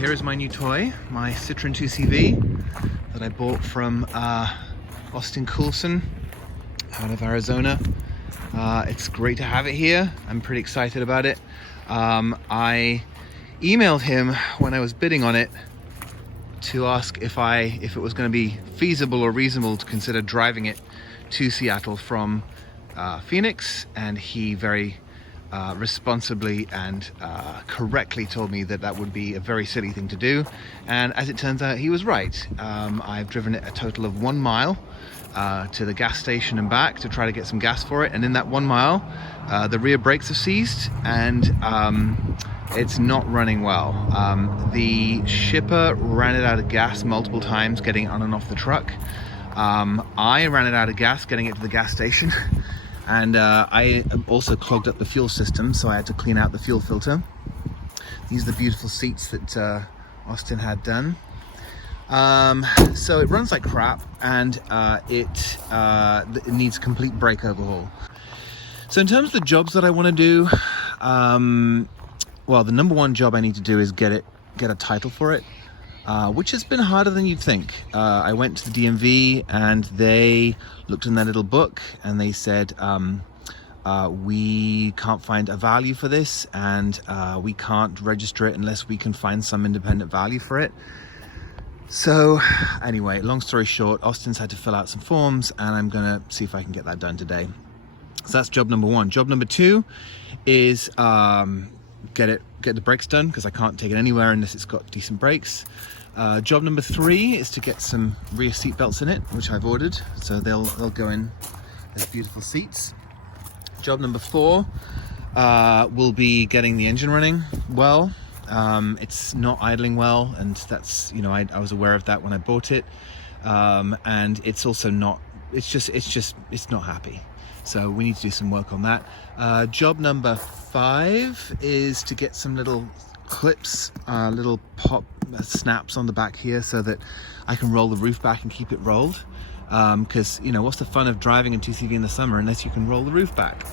here is my new toy, my Citroen 2CV that I bought from Austin Coulson out of Arizona. It's great to have it here. I'm pretty excited about it. I emailed him when I was bidding on it to ask if it was going to be feasible or reasonable to consider driving it to Seattle from Phoenix, and he very responsibly and correctly told me that would be a very silly thing to do, and as it turns out, he was right. I've driven it a total of 1 mile to the gas station and back to try to get some gas for it, and in that 1 mile the rear brakes have seized and it's not running well. The shipper ran it out of gas multiple times getting on and off the truck. I ran it out of gas getting it to the gas station. And I also clogged up the fuel system, so I had to clean out the fuel filter. These are the beautiful seats that Austin had done. So it runs like crap, and it needs complete brake overhaul. So in terms of the jobs that I want to do, well, the number one job I need to do is get a title for it, which has been harder than you'd think. I went to the DMV and they looked in their little book and they said, we can't find a value for this, and we can't register it unless we can find some independent value for it. So anyway, long story short, Austin's had to fill out some forms and I'm gonna see if I can get that done today. So that's job number one. Job number two is get the brakes done, because I can't take it anywhere unless it's got decent brakes. Job number three is to get some rear seat belts in it, which I've ordered, so they'll go in as beautiful seats. Job number four will be getting the engine running well. It's not idling well, and that's, you know, I was aware of that when I bought it, and it's also not, it's not happy. So we need to do some work on that. Job number five is to get some little clips, little pop snaps on the back here so that I can roll the roof back and keep it rolled. Because, you know, what's the fun of driving a 2CV in the summer unless you can roll the roof back?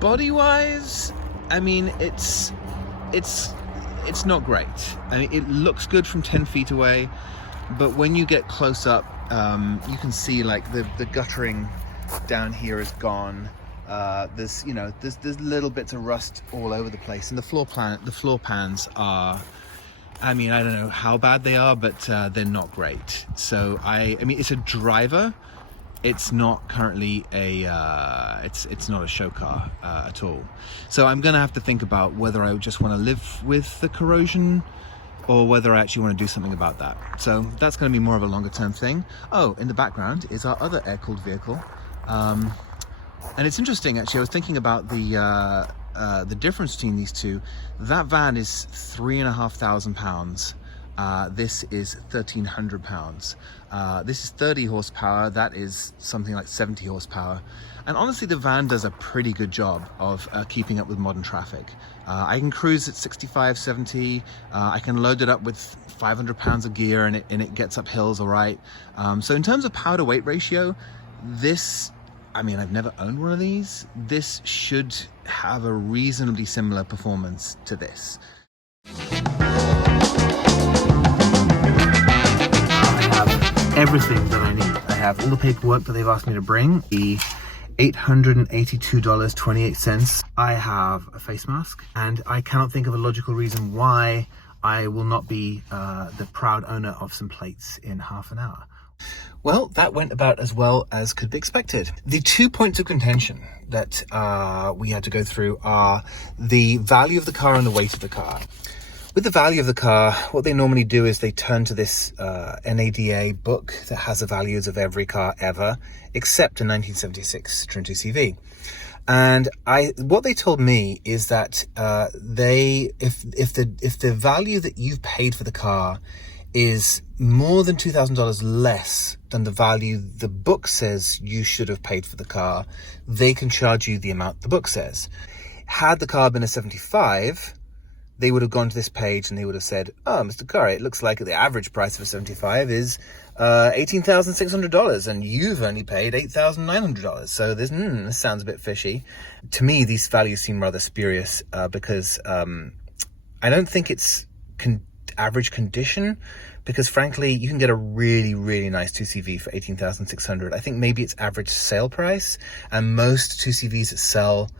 Body-wise, I mean, it's not great. I mean, it looks good from 10 feet away, but when you get close up, you can see like the guttering down here is gone. There's little bits of rust all over the place, and the floor pans are, I mean, I don't know how bad they are, but they're not great. So I mean, it's a driver. It's not currently it's not a show car at all. So I'm gonna have to think about whether I just want to live with the corrosion or whether I actually want to do something about that. So that's going to be more of a longer term thing. Oh, in the background is our other air-cooled vehicle. And it's interesting, actually, I was thinking about the difference between these two. That van is £3,500. This is £1,300. This is 30 horsepower. That is something like 70 horsepower. And honestly, the van does a pretty good job of keeping up with modern traffic. I can cruise at 65, 70. I can load it up with 500 pounds of gear and it gets up hills all right. So in terms of power to weight ratio, this, I mean, I've never owned one of these. This should have a reasonably similar performance to this. I have everything that I need. I have all the paperwork that they've asked me to bring. The $882.28. I have a face mask, and I cannot think of a logical reason why I will not be the proud owner of some plates in half an hour. Well, that went about as well as could be expected. The 2 points of contention that we had to go through are the value of the car and the weight of the car. With the value of the car, what they normally do is they turn to this NADA book that has the values of every car ever, except a 1976 Citroen 2CV. And what they told me is that if the value that you've paid for the car is more than $2,000 less than the value the book says you should have paid for the car, they can charge you the amount the book says. Had the car been a 75, they would have gone to this page and they would have said, oh, Mr. Curry, it looks like the average price of a 75 is $18,600 and you've only paid $8,900. So this sounds a bit fishy. To me, these values seem rather spurious because I don't think it's average condition, because frankly, you can get a really, really nice 2CV for 18,600. I think maybe it's average sale price, and most 2CVs that sell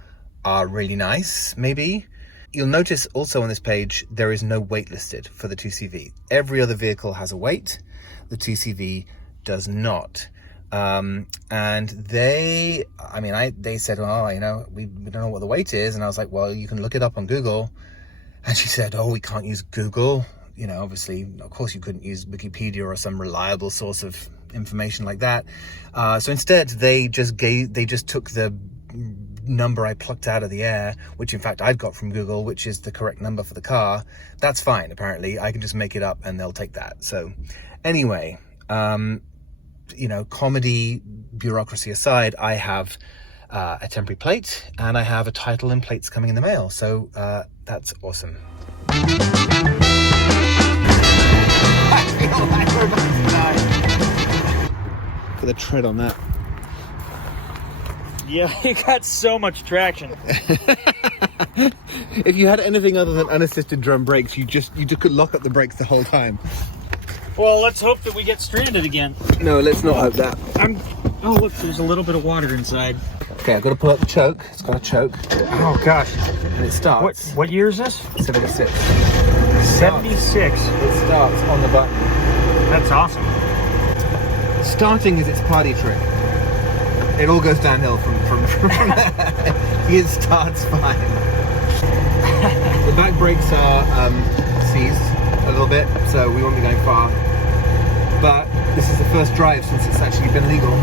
are really nice, maybe. You'll notice also on this page, there is no weight listed for the 2CV. Every other vehicle has a weight. The 2CV does not. And they said, well, you know, we don't know what the weight is. And I was like, well, you can look it up on Google. And she said, oh, we can't use Google. You know, obviously, of course you couldn't use Wikipedia or some reliable source of information like that. So instead, they just took the number I plucked out of the air, which in fact I'd got from Google, which is the correct number for the car. That's fine, apparently. I can just make it up and they'll take that. So anyway, you know, comedy, bureaucracy aside, I have a temporary plate and I have a title and plates coming in the mail. So that's awesome. I feel like we're about to die. For the tread on that. Yeah, you got so much traction. If you had anything other than unassisted drum brakes, you could lock up the brakes the whole time. Well, let's hope that we get stranded again. No, let's not hope that. Oh, look, there's a little bit of water inside. Okay, I've got to pull out the choke. It's got a choke. Oh, gosh. And it starts. What year is this? 76. 76. It starts on the button. That's awesome. Starting is its party trick. It all goes downhill from there. It starts fine. The back brakes are seized a little bit, so we won't be going far. But this is the first drive since it's actually been legal.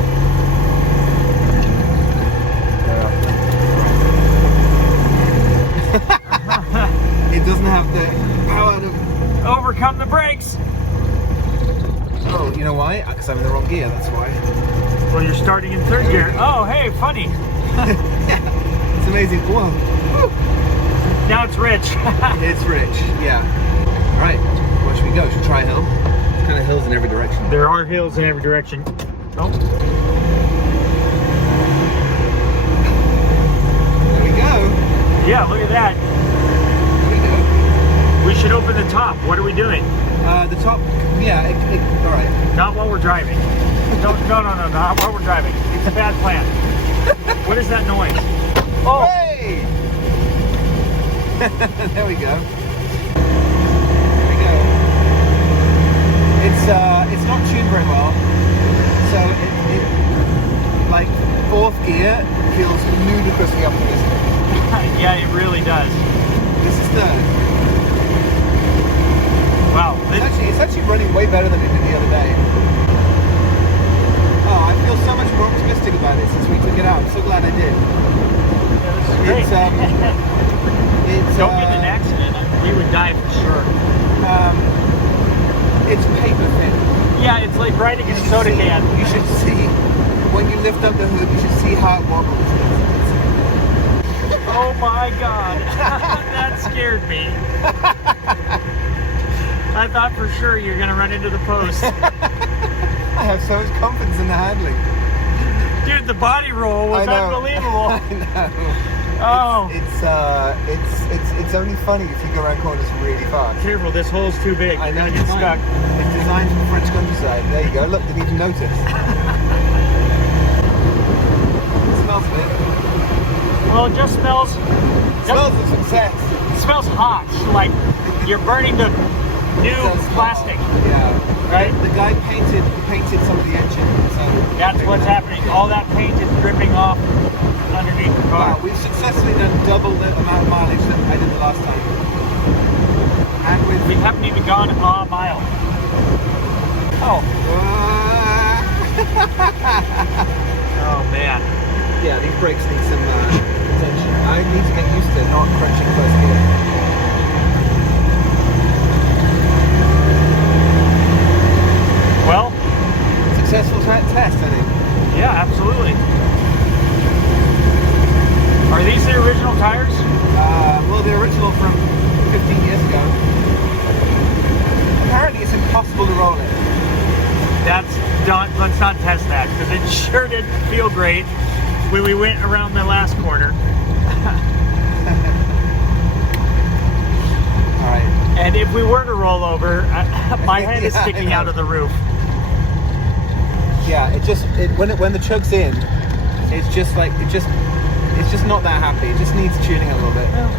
It doesn't have the power to overcome the brakes. Oh, you know why? Because I'm in the wrong gear, that's why. Well, you're starting in third gear. Oh, hey, funny. Yeah, it's amazing. Whoa. Woo. Now it's rich. It's rich, yeah. All right, where should we go? Should we try a hill? There's kind of hills in every direction. There are hills in every direction. Oh. There we go. Yeah, look at that. There we go. We should open the top. What are we doing? The top, yeah, all right. Not while we're driving. No, not while we're driving. It's a bad plan. What is that noise? Oh! Hey! There we go. There we go. It's not tuned very well, so it like fourth gear feels ludicrously optimistic. Yeah, it really does. This is third. Wow. It's actually running way better than it did the other day. Oh, I feel so much more optimistic about it since we took it out. I'm so glad I did. Yeah, this is great. Don't get in an accident. We would die for sure. It's paper thin. Yeah, it's like riding in a soda can. You should see, when you lift up the hood, you should see how it wobbles. Oh my God. That scared me. I thought for sure you're going to run into the post. I have so much confidence in the handling. Dude, the body roll was unbelievable. I know. Oh. It's only funny if you go around corners really fast. Careful, this hole's too big. I know, You're gonna get stuck. It's designed for the French countryside. There you go. Look, didn't even notice. It smells good. Well, it just smells... It smells of success. It smells hot. Like you're burning the new plastic. Yeah. Right? The guy painted some of the engine. So that's what's happening. All that paint is dripping off underneath the car. Wow, we've successfully done double the amount of mileage that I did the last time. And we haven't even gone a mile. Oh. Oh man. Yeah, these brakes need some attention. I need to get used to not crunching first gear. Well, successful test, I think. Yeah, absolutely. Are these the original tires? Well, the original from 15 years ago. Apparently, it's impossible to roll it. Let's not test that, because it sure didn't feel great when we went around the last corner. All right. And if we were to roll over, my head is sticking out of the roof. Yeah, when the chug's in, it's just not that happy. It just needs tuning a little bit. Well,